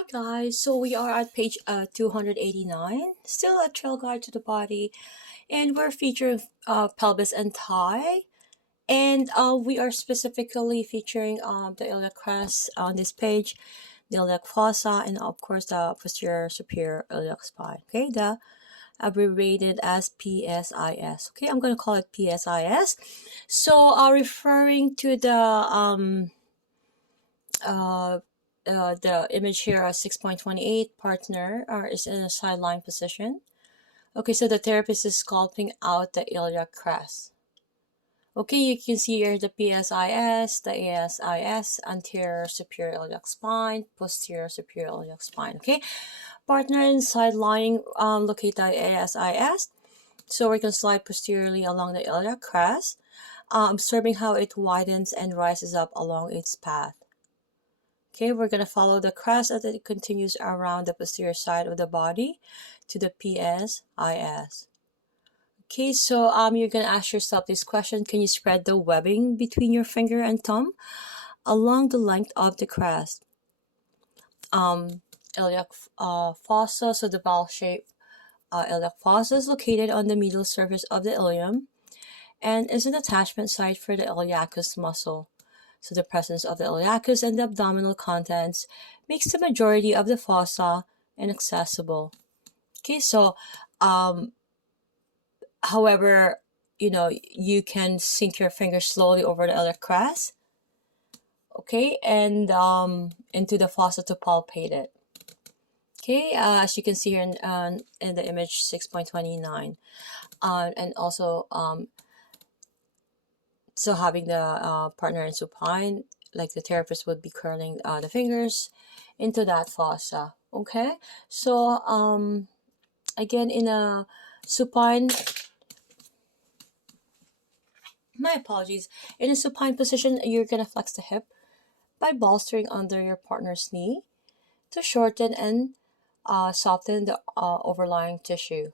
Hi guys, so we are at page 289, still a trail guide to the body, and we're featuring pelvis and thigh, and we are specifically featuring the iliac crest on this page, the iliac fossa, and of course the posterior superior iliac spine. Okay, the abbreviated as PSIS. Okay, I'm gonna call it PSIS. So, referring to uh, the image here as 6.28 partner is in a sideline position. Okay, so the therapist is sculpting out the iliac crest. Okay, you can see here the PSIS, the ASIS, anterior superior iliac spine, posterior superior iliac spine. Okay, partner in side lying, locate the ASIS. So we can slide posteriorly along the iliac crest, observing how it widens and rises up along its path. Okay, we're going to follow the crest as it continues around the posterior side of the body to the PSIS. Okay, so you're going to ask yourself this question: can you spread the webbing between your finger and thumb along the length of the crest? Iliac fossa, so the ball-shaped iliac fossa is located on the medial surface of the ilium and is an attachment site for the iliacus muscle. So the presence of the iliacus and the abdominal contents makes the majority of the fossa inaccessible. Okay, so however, you can sink your finger slowly over the iliac crest, okay, and into the fossa to palpate it. Okay, as you can see here in the image 6.29, and also so having the partner in supine, like the therapist would be curling the fingers into that fossa. Okay, so again, in a supine, my apologies, in a supine position, you're gonna flex the hip by bolstering under your partner's knee to shorten and soften the overlying tissue.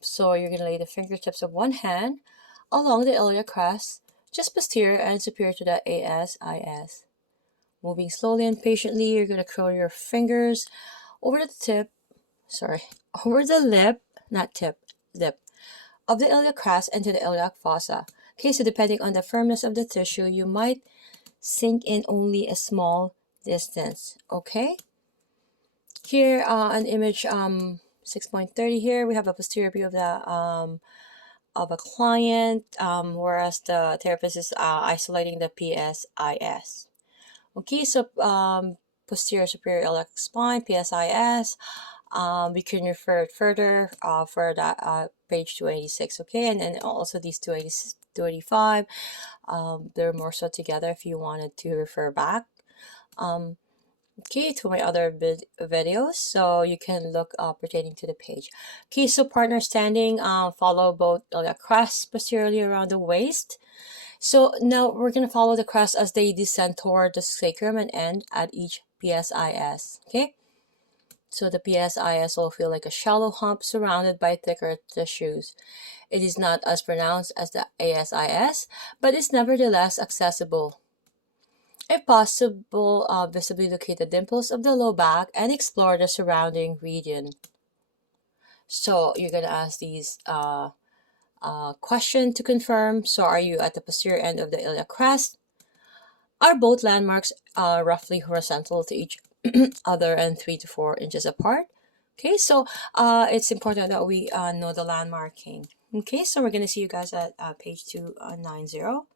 So you're gonna lay the fingertips of one hand along the iliac crest, just posterior and superior to the ASIS. Moving slowly and patiently, you're going to curl your fingers over the over the lip, not tip, lip, of the iliac crest into the iliac fossa. Okay, so depending on the firmness of the tissue, you might sink in only a small distance. Okay, here an image 6.30 here, we have a posterior view of a client, whereas the therapist is isolating the PSIS. Okay, so posterior superior iliac spine, PSIS. We can refer it further for that page 286. Okay, and also these 285. They're more so together if you wanted to refer back. Okay, to my other videos, so you can look pertaining to the page. Okay, so partner standing, follow both iliac crests posteriorly around the waist. So now we're going to follow the crest as they descend toward the sacrum and end at each PSIS. Okay, so the PSIS will feel like a shallow hump surrounded by thicker tissues. It is not as pronounced as the ASIS, but is nevertheless accessible. If possible, visibly locate the dimples of the low back and explore the surrounding region. So you're going to ask these question to confirm. So are you at the posterior end of the iliac crest? Are both landmarks roughly horizontal to each other and 3 to 4 inches apart? Okay, so it's important that we know the landmarking. Okay, so we're going to see you guys at page 290.